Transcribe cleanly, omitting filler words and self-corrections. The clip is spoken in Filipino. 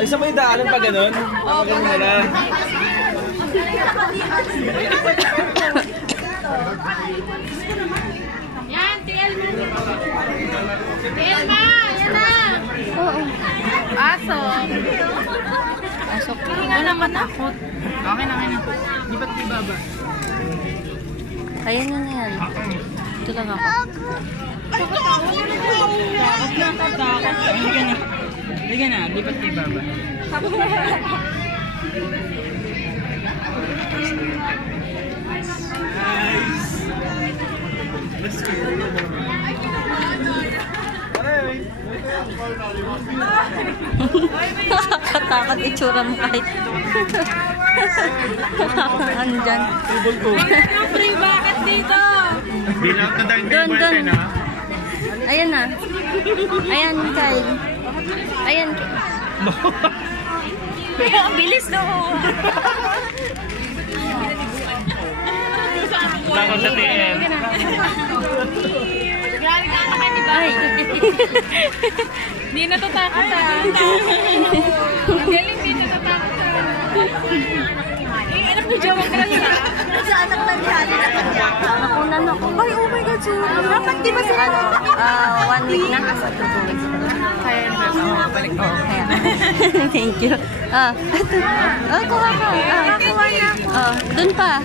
Ay, sa may daanan pa ganun? Oo, ganun nila. Yan, Tielma. Tielma, yan na. Oo. Pasok. Pasok. Wala naman matakot. Okay na, okay na. Di ba't di baba? Ayan na yan. Ito lang ako. Takot na, takot. Hindi ka na. Hindi ka na, di ba't di baba? Takot na. Let's go. Nakakatakot itsura mo kahit. Andyan. Free bucket dito. Bilang ka tayong Doon, doon. na. Ayan na. Ayan, Kyle. Ayan. Ang bilis no. Takot sa TM. Galing ka naman, di ba? Ay. Di natatakot ha. Galing, di natatakot ha. Anak ni Jowa ka lang ha. Sa anak na niya. Nakunan ako. Ay, oh my God, sure. Dapat di ba sila? 1 week na. Kaya na. Balik ko. Thank you. Ito. Kuha ka. Kuha na. Dun pa.